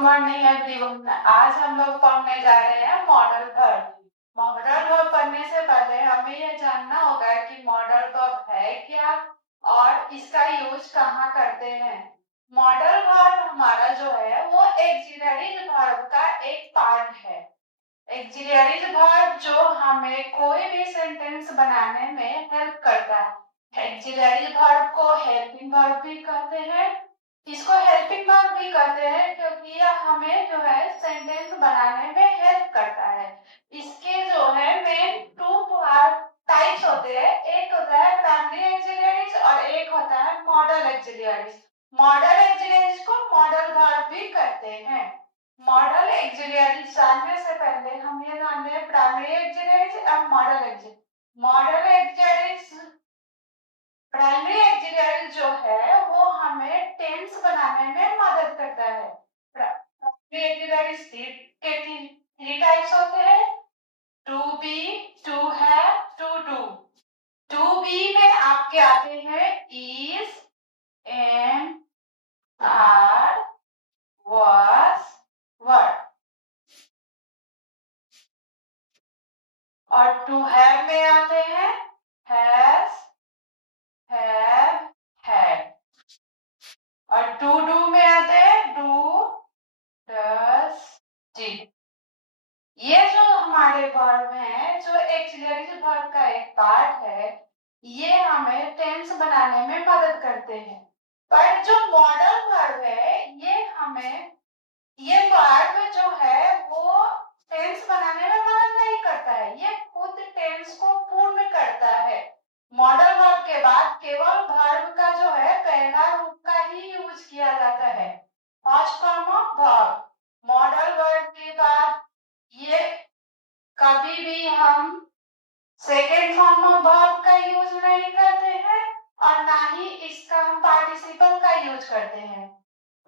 Morning everyone. आज हम लोग पढ़ने जा रहे हैं मॉडल वर्ब। मॉडल वर्ब पढ़ने से पहले हमें यह जानना होगा कि मॉडल वर्ब है क्या और इसका यूज कहाँ करते हैं। मॉडल वर्ब हमारा जो है वो एक्सिलरी वर्ब का एक पार्ट है। एक्सिलरी वर्ब जो हमें कोई भी सेंटेंस बनाने में हेल्प करता है। एक्सिलरी वर्ब को हेल्पिंग वर्ब भी कहते हैं। इसको हेल्पिंग वर्ब भी कहते हैं क्योंकि यह हमें जो है सेंटेंस बनाने में हेल्प करता है। इसके जो है मेन टू टाइप्स होते हैं। एक होता है प्राइमरी एक्सिलरीज और एक होता है मॉडल एक्सिलरीज। मॉडल एक्सिलरीज को मॉडल वर्ब भी कहते हैं। मॉडल एक्सिलरीज जानने से पहले हम ये जानते हैं प्राइमरी एक्सिलरीज और model auxiliaries. Model auxiliaries primary axillary जो है वो हमें टेंस बनाने में मदद करता है। प्राइमरी एक्सिलरी के थ्री टाइप्स होते हैं, to be, to have, to do. To be में आपके आते हैं is, am, are, was, were। और टू हैव में आते हैं has, have, had। और टू डू में आते हैं डू, डस, डिड। ये जो हमारे वर्ब हैं, जो एक्सिलरी वर्ब का एक पार्ट है, ये हमें टेंस बनाने में मदद करते हैं। पर जो मॉडल वर्ब है ये वर्ब जो है वो टेंस बनाने में मदद नहीं करता है, ये खुद टेंस को पूर्ण करता है। मॉडल वर्ब के बाद केवल वर्ब का जो है पहला रूप का ही यूज किया जाता है, first form of verb. Modal verb के बाद ये कभी भी हम सेकेंड फॉर्म ऑफ वर्ब का यूज नहीं करते हैं और ना ही इसका हम पार्टिसिपल का यूज करते हैं।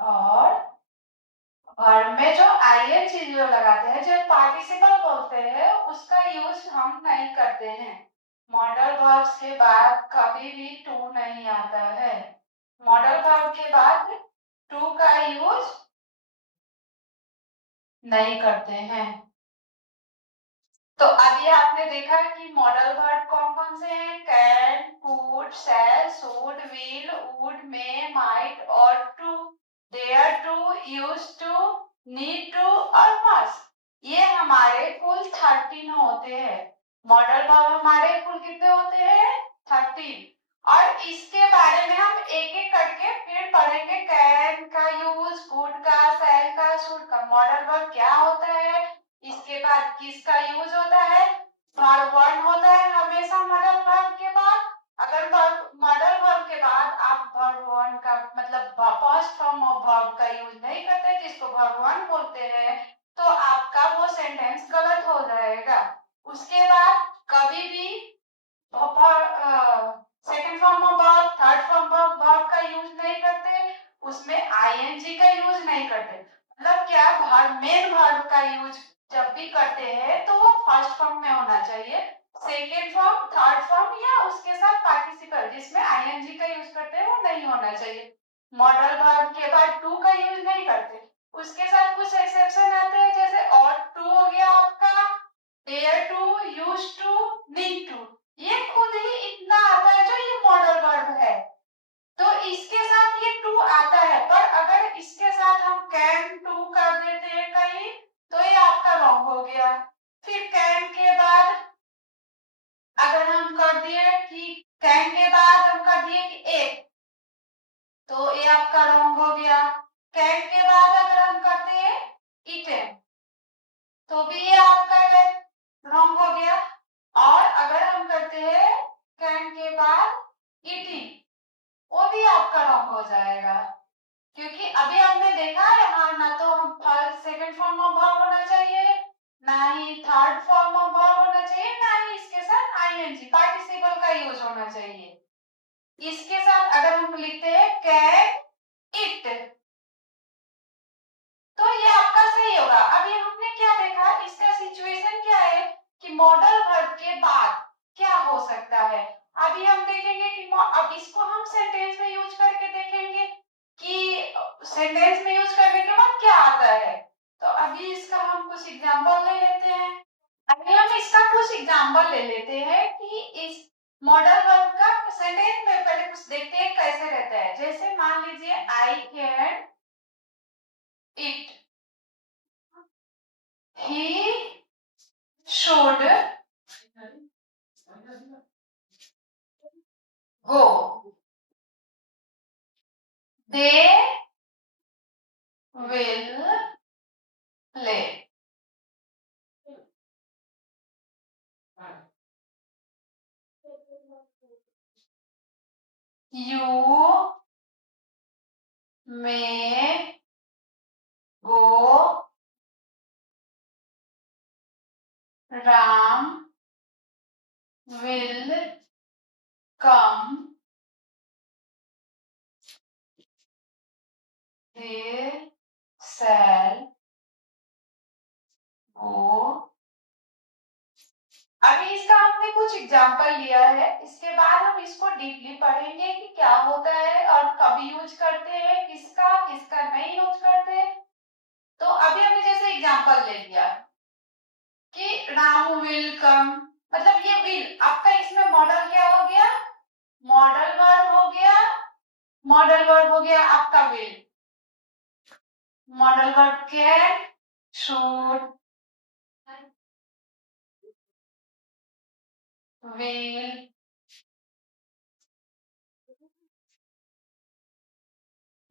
और वर्ब में जो आईएनजी जो लगाते हैं, जो पार्टिसिपल बोलते हैं, उसका यूज हम नहीं करते हैं। मॉडल वर्ब्स के बाद कभी भी टू नहीं आता है। मॉडल वर्ब के बाद टू का यूज नहीं करते हैं। तो अभी आपने देखा कि मॉडल वर्ब कौन कौन से हैं, can, could, shall, should, will, would, may, might ought to, dare to, use to, need to और मस्ट। ये हमारे कुल 13 होते हैं। मॉडल वर्ब हमारे कुल कितने होते हैं, 13। और इसके बारे में हम एक एक करके फिर पढ़ेंगे। कैन का यूज, कुड का, शैल का, शुड का। मॉडल वर्ब क्या होता है, इसके बाद किसका यूज होता है, वर्ब वन होता है हमेशा मॉडल वर्ब के बाद। अगर मॉडल वर्ब के बाद आप वर्ब वन का मतलब फर्स्ट फॉर्म ऑफ वर्ब का यूज नहीं करते, जिसको वर्ब वन बोलते हैं, तो आपका वो सेंटेंस गलत हो जाएगा। उसके बाद कभी भी second form of verb, third form of verb का यूज नहीं करते, उसमें आईएनजी का यूज नहीं करते। मतलब क्या, वर्ब मेन वर्ब का यूज जब भी करते हैं तो वो फर्स्ट फॉर्म में होना चाहिए, सेकेंड फॉर्म, थर्ड फॉर्म या उसके साथ पार्टिसिपल जिसमें आईएनजी का यूज करते हैं वो नहीं होना चाहिए। मॉडल वर्ब के बाद टू का यूज नहीं करते, उसके साथ कुछ एक्सेप्शन आते हैं, जैसे और टू हो गया आपका, dare to, use to, need to. ये खुद ही इतना आता है जो ये मॉडल वर्ब है, तो इसके साथ ये टू आता है। पर अगर इसके साथ हम कैन टू कर देते हैं कहीं, तो ये आपका रॉन्ग हो गया। फिर कैन के बाद अगर हम कर दिए कि कैन के बाद हम कर दिए कि एक, तो ये आपका रॉन्ग हो गया। कैन के बाद अगर हम करते हैं इटन, तो भी ये आपका रॉन्ग हो गया। और अगर हम करते हैं कैन के बाद ईटिंग, वो भी आपका रॉन्ग हो जाएगा, क्योंकि अभी हमने देखा है यहाँ ना तो हम first second form of verb होना चाहिए, ना ही थर्ड फॉर्म ऑफ वर्ब होना चाहिए, ना ही इसके साथ आईएनजी पार्टिसिपल का यूज होना चाहिए। इसके साथ अगर हम लिखते हैं कैन इट, तो ये आपका सही होगा। अभी हमने क्या देखा, इसका सिचुएशन क्या है कि मॉडल वर्ब के बाद क्या हो सकता है। अभी हम देखेंगे कि अब इसको हम सेंटेंस में यूज करके देखेंगे कि सेंटेंस में यूज करने के बाद क्या आता आता है। तो अभी इसका हम कुछ एग्जांपल ले लेते हैं। अभी हम इसका कुछ एग्जांपल ले लेते हैं कि इस मॉडल वर्ब का सेंटेंस में पहले कुछ देखते हैं कैसे रहता है। जैसे मान लीजिए I can it, he should go, they will play, you may go, Ram will come, they shall go। अभी इसका हमने कुछ एग्जाम्पल लिया है, इसके बाद हम इसको डीपली पढ़ेंगे कि क्या होता है और कब यूज करते हैं, किसका किसका नहीं यूज करते। तो अभी हमने जैसे एग्जाम्पल ले लिया कि राम विल कम, मतलब ये विल आपका इसमें मॉडल क्या हो गया, मॉडल वर्ब हो गया, मॉडल वर्ब हो गया आपका will, modal verb can, should, will,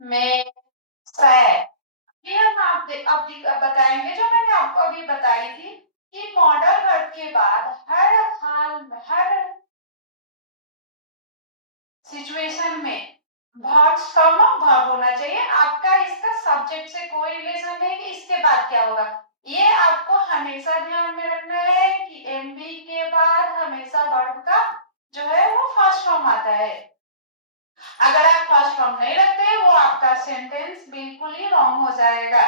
may, shall. ये हम आप बताएंगे जो मैंने आपको अभी बताई थी कि मॉडल वर्ब के बाद हर हाल में, हर सिचुएशन में वर्ब वर्ब होना चाहिए। आपका इसका सब्जेक्ट से कोई रिलेशन नहीं कि इसके बाद क्या होगा। ये आपको हमेशा ध्यान में रखना है कि एमवी के बाद हमेशा वर्ब का जो है वो फर्स्ट फॉर्म आता है। अगर आप फर्स्ट फॉर्म नहीं रखते वो आपका सेंटेंस बिल्कुल ही रॉन्ग हो जाएगा।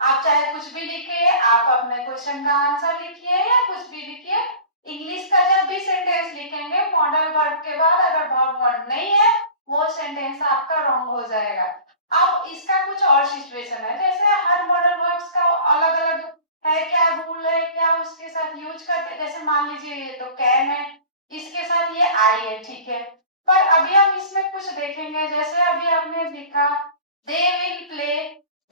आप चाहे कुछ भी लिखिए, आप अपने क्वेश्चन का आंसर लिखिए या कुछ भी लिखिए, इंग्लिश का जब भी सेंटेंस लिखेंगे मॉडल वर्ब के बाद अगर वर्ब वर्ड नहीं है वो सेंटेंस आपका रॉन्ग हो जाएगा। अब इसका कुछ और सिचुएशन है, जैसे हर मॉडल वर्ब्स का अलग अलग है, क्या रूल है, क्या उसके साथ यूज करते हैं। जैसे मान लीजिए ये तो कैन है, इसके साथ ये आई है, ठीक है। पर अभी हम इसमें कुछ देखेंगे, जैसे अभी आपने लिखा they will play,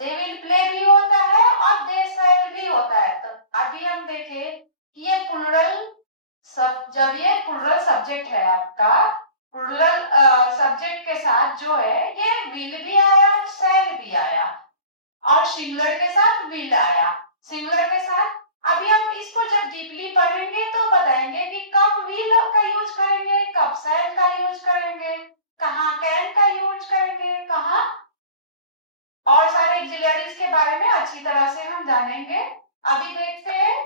they will play भी होता है और दे शैल भी होता है। तो अभी हम देखें कि ये प्लूरल सब, जब ये प्लूरल सब्जेक्ट है आपका, प्लूरल सब्जेक्ट के साथ जो है ये विल भी आया, शैल भी आया, और सिंगुलर के साथ विल आया, सिंगुलर के साथ। अभी हम इसको जब डीपली पढ़ेंगे तो बताएंगे कि कब विल का यूज करेंगे, कब शैल का यूज करेंगे, कहाँ कैन का यूज करेंगे, कहाँ, और सारे ऑक्सिलरीज के बारे में अच्छी तरह से हम जानेंगे। अभी देखते हैं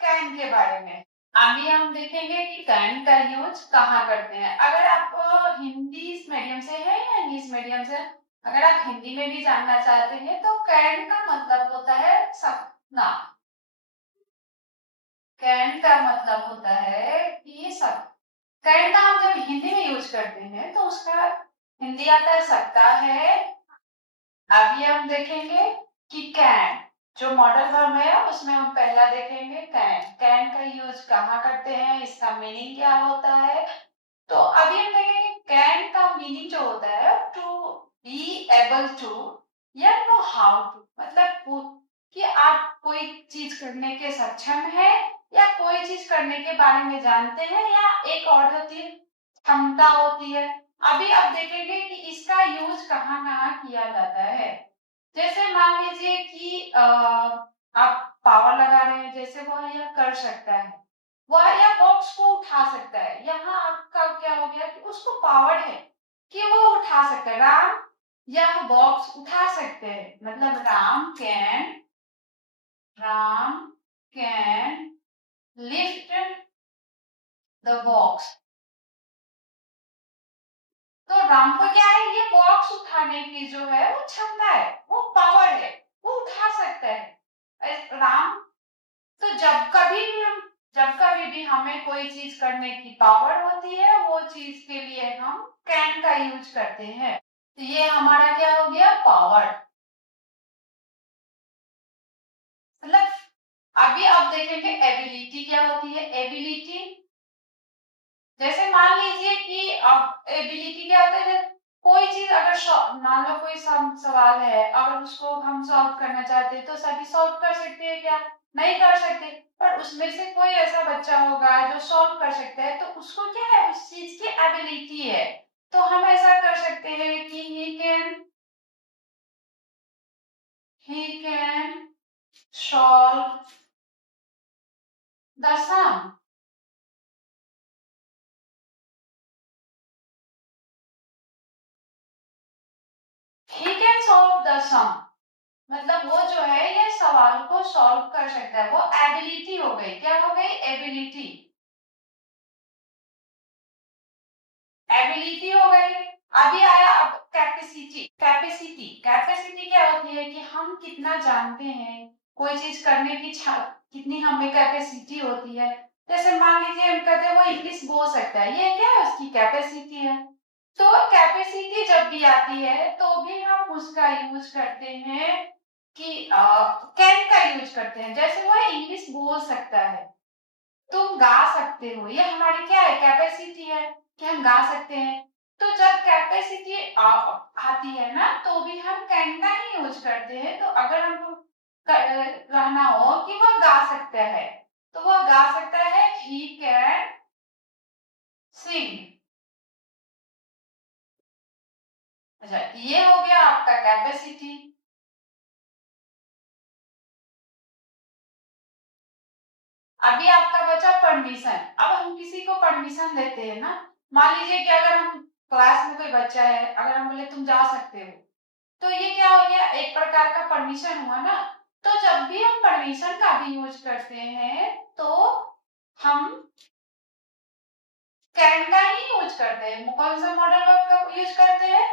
कैन के बारे में। अभी हम देखेंगे कि कैन का यूज कहाँ करते हैं। अगर आप हिंदी मीडियम से है या इंग्लिश मीडियम से, अगर आप हिंदी में भी जानना चाहते हैं तो कैन का मतलब होता है सपना। कैन का मतलब होता है कि सब, कैन का हम जब हिंदी में यूज करते हैं तो उसका हिंदी आता है सकता है। अभी हम देखेंगे कि कैन जो मॉडल वर्ब है उसमें हम पहला देखेंगे कैन, कैन का यूज कहाँ करते हैं, इसका मीनिंग क्या होता है। तो अभी हम देखेंगे कैन का मीनिंग जो होता है टू बी एबल टू या नो हाउ टू, मतलब कि आप कोई चीज करने के सक्षम है या कोई चीज करने के बारे में जानते हैं, या एक और होती है क्षमता होती है। अभी आप देखेंगे कि इसका यूज कहाँ कहाँ किया जाता है। जैसे मान लीजिए कि आप पावर लगा रहे हैं, जैसे वह यह कर सकता है, वह या बॉक्स को उठा सकता है, यहाँ आपका क्या हो गया कि उसको पावर है कि वो उठा सकता है। राम यह बॉक्स उठा सकते हैं, मतलब Ram can lift the box. तो राम को क्या है, ये बॉक्स उठाने की जो है वो क्षमता है, वो पावर है, वो उठा सकता है राम। तो जब कभी भी हमें कोई चीज करने की पावर होती है वो चीज के लिए हम कैन का यूज करते हैं। तो ये हमारा क्या हो गया, पावर। अभी आप देखेंगे एबिलिटी क्या होती है। एबिलिटी जैसे मान लीजिए कि अब एबिलिटी क्या होता है, कोई चीज अगर मान लो कोई सवाल है, अगर उसको हम सॉल्व करना चाहते हैं तो सभी सॉल्व कर सकते हैं क्या? नहीं कर सकते। पर उसमें से कोई ऐसा बच्चा होगा जो सॉल्व कर सकता है, तो उसको क्या है, उस चीज की एबिलिटी है। तो हम ऐसा कर सकते हैं कि he can solve the sum। he can solve the sum मतलब वो जो है ये सवाल को सॉल्व कर सकता है, वो एबिलिटी हो गई। क्या हो गई? एबिलिटी। एबिलिटी हो गई। अभी आया अब कैपेसिटी। कैपेसिटी कैपेसिटी क्या होती है कि हम कितना जानते हैं, कोई चीज करने की कितनी हमें कैपेसिटी होती है। जैसे मान लीजिए हम कहते हैं वो इंग्लिश बोल सकता है, ये क्या है, उसकी कैपेसिटी है। तो कैपेसिटी जब भी आती है तो भी हम उसका यूज करते हैं कि कैन का यूज करते हैं। जैसे वो इंग्लिश बोल सकता है, तुम गा सकते हो, ये हमारी क्या है, कैपेसिटी है कि हम गा सकते हैं। तो जब कैपेसिटी आती है ना, तो भी हम कैन का ही यूज करते हैं। तो अगर हमको कहना हो कि वो गा सकता है, तो वो गा सकता है, ही कैन सिंग। अच्छा, ये हो गया आपका कैपेसिटी। अभी आपका बचा परमिशन। अब हम किसी को परमिशन देते हैं ना, मान लीजिए कि अगर हम क्लास में कोई बच्चा है, अगर हम बोले तुम जा सकते हो, तो ये क्या हो गया, एक प्रकार का परमिशन हुआ ना। तो जब भी हम परमिशन का भी यूज करते हैं तो हम कैन का ही यूज करते हैं। कौन सा मॉडल वर्ब का यूज करते हैं?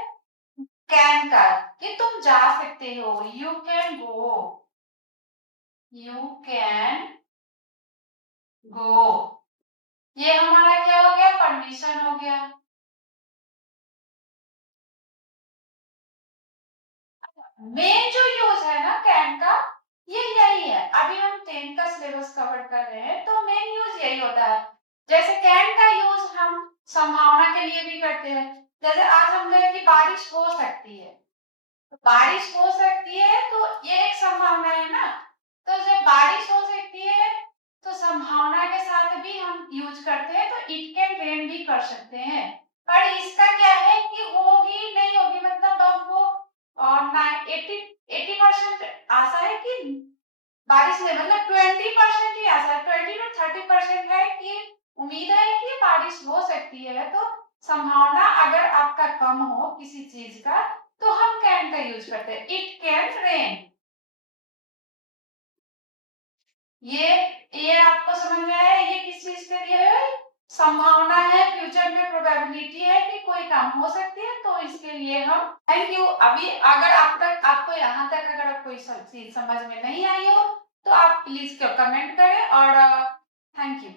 कैन का, कि तुम जा सकते हो, you can go. You can go, ये हमारा क्या हो गया, परमिशन हो गया। मेन जो यूज है ना कैन का, ये यही है। अभी हम 10 का सिलेबस कवर कर रहे हैं तो मेन यूज यही होता है। जैसे कैन का यूज हम संभावना के लिए भी करते हैं। जैसे आज हम लोग की बारिश हो सकती है, तो बारिश हो सकती है तो ये एक संभावना है ना। तो जब बारिश हो सकती है तो संभावना के साथ भी हम यूज करते हैं। तो इट कैन रेन भी कर सकते हैं। पर इसका क्या है कि होगी नहीं होगी, मतलब हमको और 80% आशा है कि बारिश नहीं, मतलब 20% ही आशा है, 20 to 30% है कि उम्मीद है कि बारिश हो सकती है। तो संभावना अगर आपका कम हो किसी चीज का, तो हम कैन का यूज करते हैं, इट कैन रेन। ये ये आपको समझ में आया, ये किस चीज के लिए है? संभावना है, फ्यूचर में प्रोबेबिलिटी है कि कोई काम हो सकती है, तो इसके लिए हम थैंक यू। अभी अगर आपको यहाँ तक अगर कोई चीज समझ में नहीं आई हो, तो आप प्लीज कमेंट करें और थैंक यू।